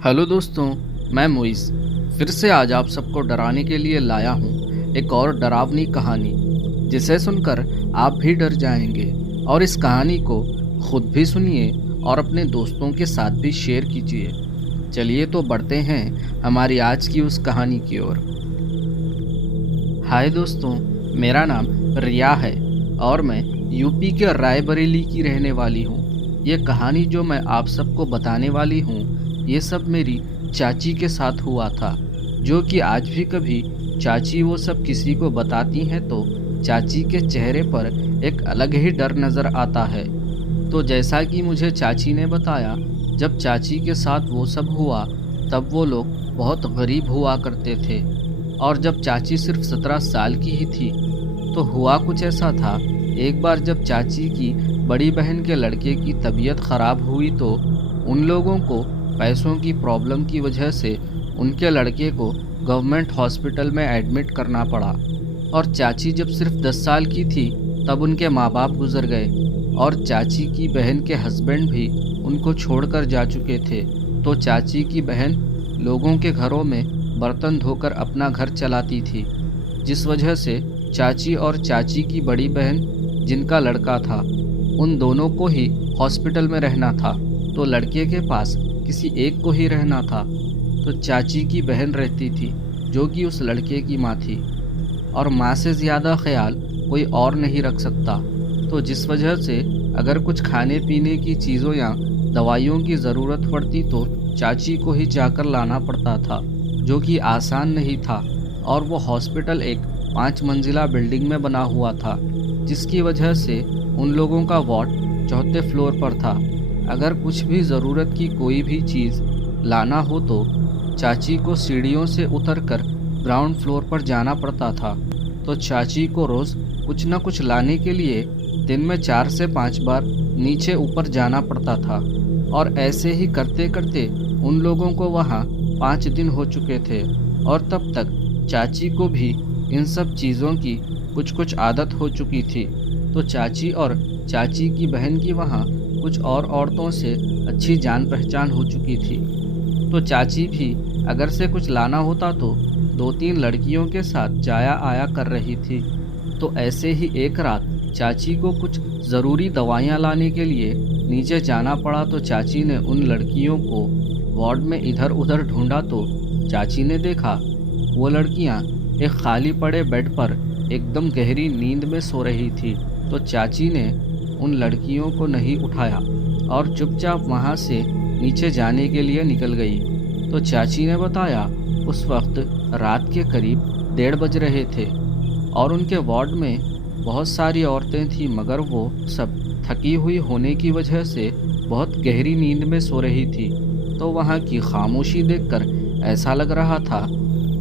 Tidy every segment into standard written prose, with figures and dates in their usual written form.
Hello दोस्तों, मैं moist फिर से आज आप सबको डराने के लिए लाया हूँ एक और डरावनी कहानी, जिसे सुनकर आप भी डर जाएंगे। और इस कहानी को खुद भी सुनिए और अपने दोस्तों के साथ भी शेयर कीजिए। चलिए तो बढ़ते हैं हमारी आज की उस कहानी की ओर। हाय दोस्तों, मेरा नाम रिया है और मैं यूपी के रायबरेली की रहने वाली हूँ। ये कहानी जो मैं आप सबको बताने वाली हूँ, ये सब मेरी चाची के साथ हुआ था, जो कि आज भी कभी चाची वो सब किसी को बताती हैं तो चाची के चेहरे पर एक अलग ही डर नज़र आता है। तो जैसा कि मुझे चाची ने बताया, जब चाची के साथ वो सब हुआ तब वो लोग बहुत गरीब हुआ करते थे। और जब चाची सिर्फ 17 साल की ही थी तो हुआ कुछ ऐसा था। एक बार जब चाची की बड़ी बहन के लड़के की तबीयत ख़राब हुई तो उन लोगों को पैसों की प्रॉब्लम की वजह से उनके लड़के को गवर्नमेंट हॉस्पिटल में एडमिट करना पड़ा। और चाची जब सिर्फ 10 साल की थी तब उनके माँ बाप गुजर गए और चाची की बहन के हस्बैंड भी उनको छोड़कर जा चुके थे। तो चाची की बहन लोगों के घरों में बर्तन धोकर अपना घर चलाती थी, जिस वजह से चाची और चाची की बड़ी बहन जिनका लड़का था, उन दोनों को ही हॉस्पिटल में रहना था। तो लड़के के पास किसी एक को ही रहना था। तो चाची की बहन रहती थी, जो कि उस लड़के की माँ थी, और माँ से ज़्यादा ख्याल कोई और नहीं रख सकता। तो जिस वजह से अगर कुछ खाने पीने की चीज़ों या दवाइयों की ज़रूरत पड़ती तो चाची को ही जाकर लाना पड़ता था, जो कि आसान नहीं था। और वो हॉस्पिटल एक 5 मंजिला बिल्डिंग में बना हुआ था, जिसकी वजह से उन लोगों का वार्ड 4थे फ्लोर पर था। अगर कुछ भी ज़रूरत की कोई भी चीज़ लाना हो तो चाची को सीढ़ियों से उतरकर ग्राउंड फ्लोर पर जाना पड़ता था। तो चाची को रोज़ कुछ न कुछ लाने के लिए दिन में 4 से 5 बार नीचे ऊपर जाना पड़ता था। और ऐसे ही करते करते उन लोगों को वहाँ 5 दिन हो चुके थे। और तब तक चाची को भी इन सब चीज़ों की कुछ कुछ आदत हो चुकी थी। तो चाची और चाची की बहन की वहाँ कुछ और औरतों से अच्छी जान पहचान हो चुकी थी। तो चाची भी अगर से कुछ लाना होता तो 2-3 लड़कियों के साथ जाया आया कर रही थी। तो ऐसे ही एक रात चाची को कुछ ज़रूरी दवाइयाँ लाने के लिए नीचे जाना पड़ा। तो चाची ने उन लड़कियों को वार्ड में इधर उधर ढूंढा तो चाची ने देखा वो लड़कियाँ एक खाली पड़े बेड पर एकदम गहरी नींद में सो रही थी। तो चाची ने उन लड़कियों को नहीं उठाया और चुपचाप वहाँ से नीचे जाने के लिए निकल गई। तो चाची ने बताया उस वक्त रात के करीब 1:30 बज रहे थे और उनके वार्ड में बहुत सारी औरतें थीं, मगर वो सब थकी हुई होने की वजह से बहुत गहरी नींद में सो रही थी। तो वहाँ की खामोशी देखकर ऐसा लग रहा था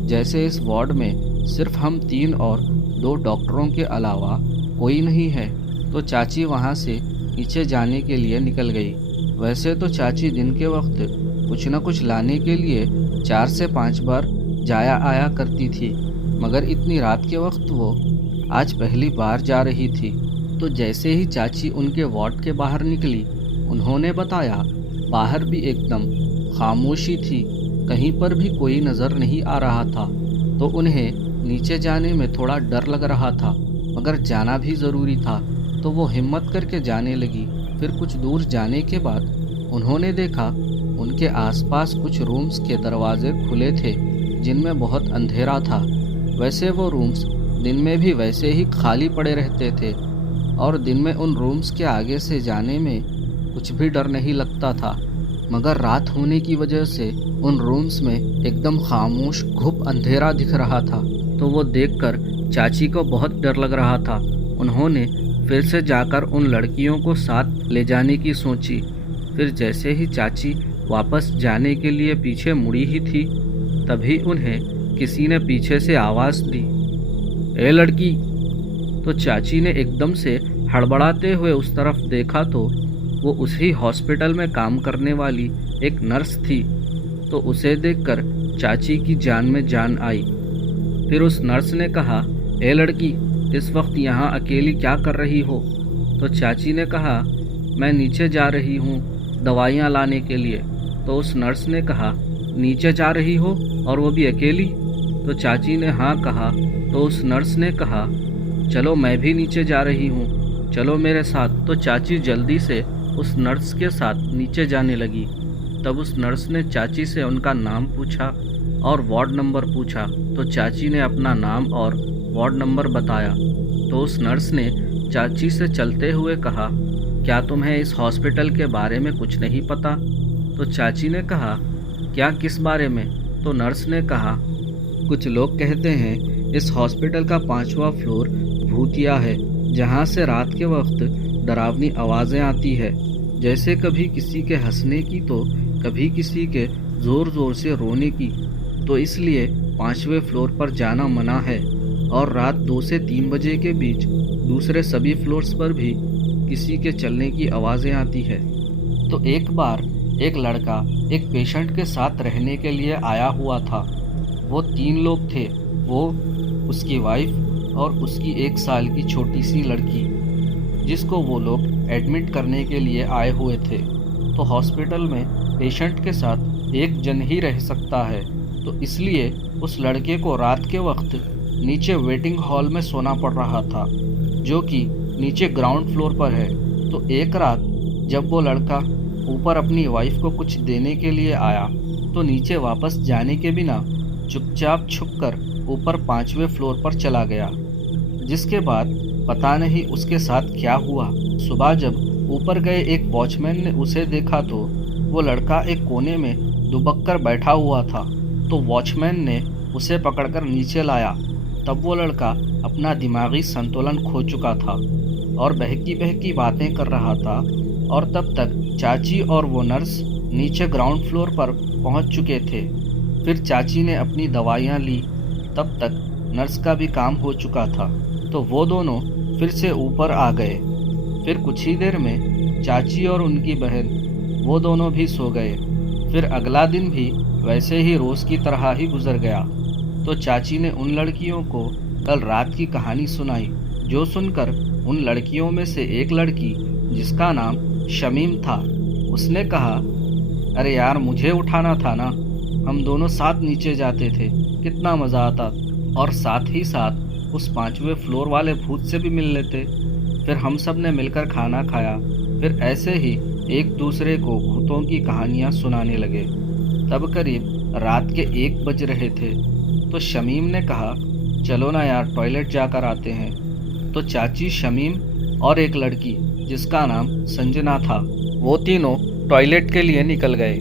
जैसे इस वार्ड में सिर्फ हम 3 और 2 डॉक्टरों के अलावा कोई नहीं है। तो चाची वहाँ से नीचे जाने के लिए निकल गई। वैसे तो चाची दिन के वक्त कुछ न कुछ लाने के लिए 4 से 5 बार जाया आया करती थी, मगर इतनी रात के वक्त वो आज पहली बार जा रही थी। तो जैसे ही चाची उनके वार्ड के बाहर निकली, उन्होंने बताया बाहर भी एकदम खामोशी थी, कहीं पर भी कोई नज़र नहीं आ रहा था। तो उन्हें नीचे जाने में थोड़ा डर लग रहा था, मगर जाना भी ज़रूरी था। तो वो हिम्मत करके जाने लगी। फिर कुछ दूर जाने के बाद उन्होंने देखा उनके आसपास कुछ रूम्स के दरवाजे खुले थे, जिनमें बहुत अंधेरा था। वैसे वो रूम्स दिन में भी वैसे ही खाली पड़े रहते थे और दिन में उन रूम्स के आगे से जाने में कुछ भी डर नहीं लगता था, मगर रात होने की वजह से उन रूम्स में एकदम खामोश घुप अंधेरा दिख रहा था। तो वो देखकर चाची को बहुत डर लग रहा था। उन्होंने फिर से जाकर उन लड़कियों को साथ ले जाने की सोची। फिर जैसे ही चाची वापस जाने के लिए पीछे मुड़ी ही थी, तभी उन्हें किसी ने पीछे से आवाज़ दी, ए लड़की। तो चाची ने एकदम से हड़बड़ाते हुए उस तरफ देखा तो वो उसी हॉस्पिटल में काम करने वाली एक नर्स थी। तो उसे देखकर चाची की जान में जान आई। फिर उस नर्स ने कहा, ए लड़की, इस वक्त यहाँ अकेली क्या कर रही हो? तो चाची ने कहा, मैं नीचे जा रही हूँ दवाइयाँ लाने के लिए। तो उस नर्स ने कहा, नीचे जा रही हो और वो भी अकेली? तो चाची ने हाँ कहा तो उस नर्स ने कहा, चलो मैं भी नीचे जा रही हूँ, चलो मेरे साथ। तो चाची जल्दी से उस नर्स के साथ नीचे जाने लगी। तब उस नर्स ने चाची से उनका नाम पूछा और वार्ड नंबर पूछा। तो चाची ने अपना नाम और वार्ड नंबर बताया। तो उस नर्स ने चाची से चलते हुए कहा, क्या तुम्हें इस हॉस्पिटल के बारे में कुछ नहीं पता? तो चाची ने कहा, क्या, किस बारे में? तो नर्स ने कहा, कुछ लोग कहते हैं इस हॉस्पिटल का 5वां फ्लोर भूतिया है, जहाँ से रात के वक्त डरावनी आवाज़ें आती है, जैसे कभी किसी के हंसने की तो कभी किसी के ज़ोर ज़ोर से रोने की। तो इसलिए 5वें फ्लोर पर जाना मना है और रात 2 से 3 बजे के बीच दूसरे सभी फ्लोर्स पर भी किसी के चलने की आवाज़ें आती है। तो एक बार एक लड़का एक पेशेंट के साथ रहने के लिए आया हुआ था। वो 3 लोग थे, वो, उसकी वाइफ और उसकी 1 साल की छोटी सी लड़की, जिसको वो लोग एडमिट करने के लिए आए हुए थे। तो हॉस्पिटल में पेशेंट के साथ एक जन ही रह सकता है, तो इसलिए उस लड़के को रात के वक्त नीचे वेटिंग हॉल में सोना पड़ रहा था, जो कि नीचे ग्राउंड फ्लोर पर है। तो एक रात जब वो लड़का ऊपर अपनी वाइफ को कुछ देने के लिए आया, तो नीचे वापस जाने के बिना चुपचाप छुपकर ऊपर 5वें फ्लोर पर चला गया। जिसके बाद पता नहीं उसके साथ क्या हुआ। सुबह जब ऊपर गए एक वॉचमैन ने उसे देखा तो वो लड़का एक कोने में दुबक कर बैठा हुआ था। तो वॉचमैन ने उसे पकड़कर नीचे लाया। तब वो लड़का अपना दिमागी संतुलन खो चुका था और बहकी बहकी बातें कर रहा था। और तब तक चाची और वो नर्स नीचे ग्राउंड फ्लोर पर पहुंच चुके थे। फिर चाची ने अपनी दवाइयाँ ली। तब तक नर्स का भी काम हो चुका था, तो वो दोनों फिर से ऊपर आ गए। फिर कुछ ही देर में चाची और उनकी बहन वो दोनों भी सो गए। फिर अगला दिन भी वैसे ही रोज़ की तरह ही गुजर गया। तो चाची ने उन लड़कियों को कल रात की कहानी सुनाई, जो सुनकर उन लड़कियों में से एक लड़की, जिसका नाम शमीम था, उसने कहा, अरे यार, मुझे उठाना था ना, हम दोनों साथ नीचे जाते थे, कितना मज़ा आता, और साथ ही साथ उस 5वें फ्लोर वाले भूत से भी मिल लेते। फिर हम सब ने मिलकर खाना खाया। फिर ऐसे ही एक दूसरे को भूतों की कहानियाँ सुनाने लगे। तब करीब रात के 1 बज रहे थे। तो शमीम ने कहा, चलो ना यार, टॉयलेट जाकर आते हैं। तो चाची, शमीम और एक लड़की जिसका नाम संजना था, वो तीनों टॉयलेट के लिए निकल गए।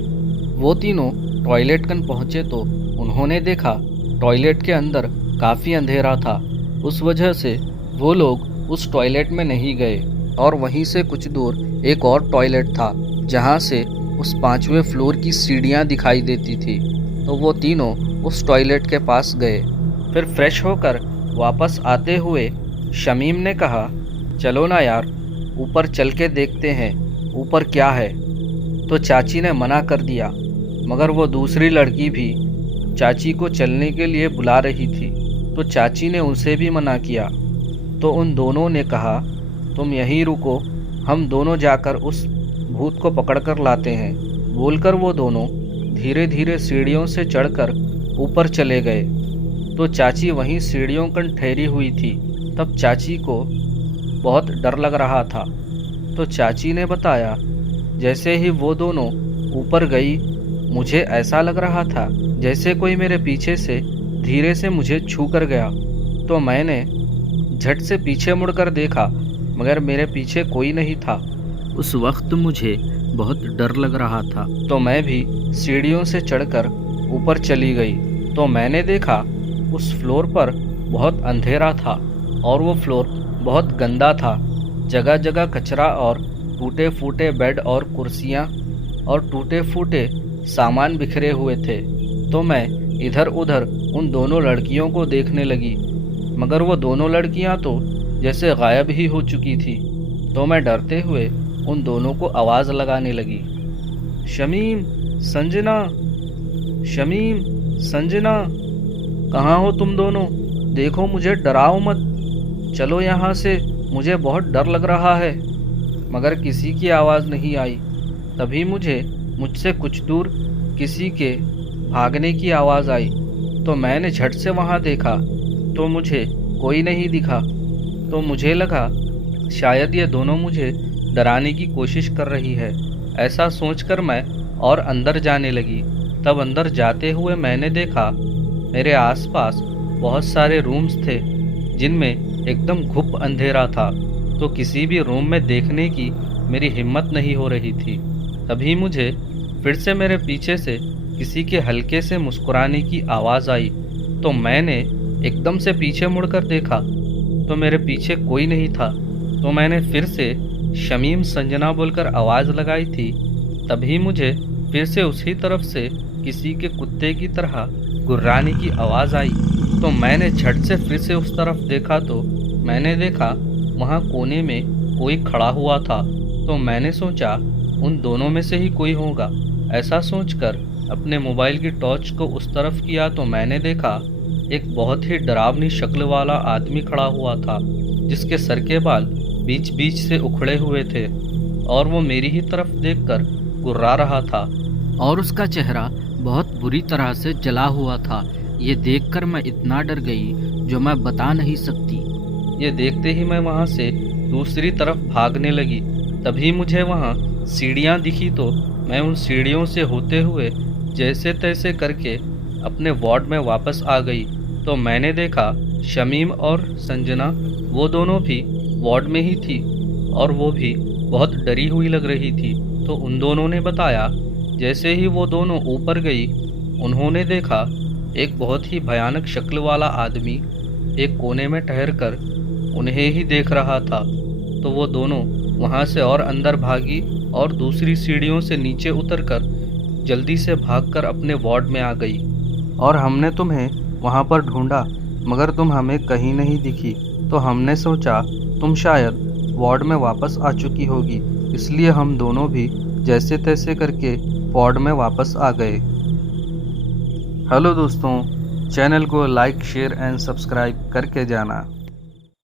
वो तीनों टॉयलेट कन पहुँचे तो उन्होंने देखा टॉयलेट के अंदर काफ़ी अंधेरा था। उस वजह से वो लोग उस टॉयलेट में नहीं गए और वहीं से कुछ दूर एक और टॉयलेट था, जहाँ से उस 5वें फ्लोर की सीढ़ियाँ दिखाई देती थी। तो वो तीनों उस टॉयलेट के पास गए। फिर फ्रेश होकर वापस आते हुए शमीम ने कहा, चलो ना यार, ऊपर चल के देखते हैं ऊपर क्या है। तो चाची ने मना कर दिया, मगर वो दूसरी लड़की भी चाची को चलने के लिए बुला रही थी। तो चाची ने उसे भी मना किया। तो उन दोनों ने कहा, तुम यहीं रुको, हम दोनों जाकर उस भूत को पकड़ कर लाते हैं। बोलकर वो दोनों धीरे धीरे सीढ़ियों से चढ़कर ऊपर चले गए। तो चाची वहीं सीढ़ियों पर ठहरी हुई थी। तब चाची को बहुत डर लग रहा था। तो चाची ने बताया, जैसे ही वो दोनों ऊपर गई, मुझे ऐसा लग रहा था जैसे कोई मेरे पीछे से धीरे से मुझे छू कर गया। तो मैंने झट से पीछे मुड़कर देखा, मगर मेरे पीछे कोई नहीं था। उस वक्त मुझे बहुत डर लग रहा था। तो मैं भी सीढ़ियों से चढ़कर ऊपर चली गई। तो मैंने देखा उस फ्लोर पर बहुत अंधेरा था और वो फ्लोर बहुत गंदा था। जगह जगह कचरा और टूटे फूटे बेड और कुर्सियाँ और टूटे फूटे सामान बिखरे हुए थे। तो मैं इधर उधर उन दोनों लड़कियों को देखने लगी, मगर वो दोनों लड़कियां तो जैसे गायब ही हो चुकी थी। तो मैं डरते हुए उन दोनों को आवाज़ लगाने लगी, शमीम, संजना, शमीम, संजना, कहाँ हो तुम दोनों? देखो, मुझे डराओ मत, चलो यहाँ से, मुझे बहुत डर लग रहा है। मगर किसी की आवाज़ नहीं आई। तभी मुझसे कुछ दूर किसी के भागने की आवाज़ आई तो मैंने झट से वहाँ देखा तो मुझे कोई नहीं दिखा। तो मुझे लगा शायद ये दोनों मुझे डराने की कोशिश कर रही है। ऐसा सोचकर मैं और अंदर जाने लगी। तब अंदर जाते हुए मैंने देखा मेरे आसपास बहुत सारे रूम्स थे जिनमें एकदम घुप अंधेरा था। तो किसी भी रूम में देखने की मेरी हिम्मत नहीं हो रही थी। तभी मुझे फिर से मेरे पीछे से किसी के हल्के से मुस्कुराने की आवाज़ आई। तो मैंने एकदम से पीछे मुड़कर देखा तो मेरे पीछे कोई नहीं था। तो मैंने फिर से शमीम संजना बोलकर आवाज़ लगाई थी। तभी मुझे फिर से उसी तरफ से किसी के कुत्ते की तरह गुर्राने की आवाज़ आई। तो मैंने झट से फिर से उस तरफ देखा तो मैंने देखा वहाँ कोने में कोई खड़ा हुआ था। तो मैंने सोचा उन दोनों में से ही कोई होगा। ऐसा सोचकर अपने मोबाइल की टॉर्च को उस तरफ किया तो मैंने देखा एक बहुत ही डरावनी शक्ल वाला आदमी खड़ा हुआ था जिसके सर के बाल बीच बीच से उखड़े हुए थे और वो मेरी ही तरफ देखकर गुर्रा रहा था और उसका चेहरा बहुत बुरी तरह से जला हुआ था। ये देखकर मैं इतना डर गई जो मैं बता नहीं सकती। ये देखते ही मैं वहाँ से दूसरी तरफ भागने लगी। तभी मुझे वहाँ सीढ़ियाँ दिखी तो मैं उन सीढ़ियों से होते हुए जैसे तैसे करके अपने वार्ड में वापस आ गई। तो मैंने देखा शमीम और संजना वो दोनों भी वार्ड में ही थी और वो भी बहुत डरी हुई लग रही थी। तो उन दोनों ने बताया जैसे ही वो दोनों ऊपर गई उन्होंने देखा एक बहुत ही भयानक शक्ल वाला आदमी एक कोने में ठहर कर उन्हें ही देख रहा था। तो वो दोनों वहाँ से और अंदर भागी और दूसरी सीढ़ियों से नीचे उतरकर जल्दी से भागकर अपने वार्ड में आ गई। और हमने तुम्हें वहाँ पर ढूंढा मगर तुम हमें कहीं नहीं दिखी। तो हमने सोचा तुम शायद वार्ड में वापस आ चुकी होगी, इसलिए हम दोनों भी जैसे तैसे करके वार्ड में वापस आ गए। हेलो दोस्तों, चैनल को लाइक शेयर एंड सब्सक्राइब करके जाना।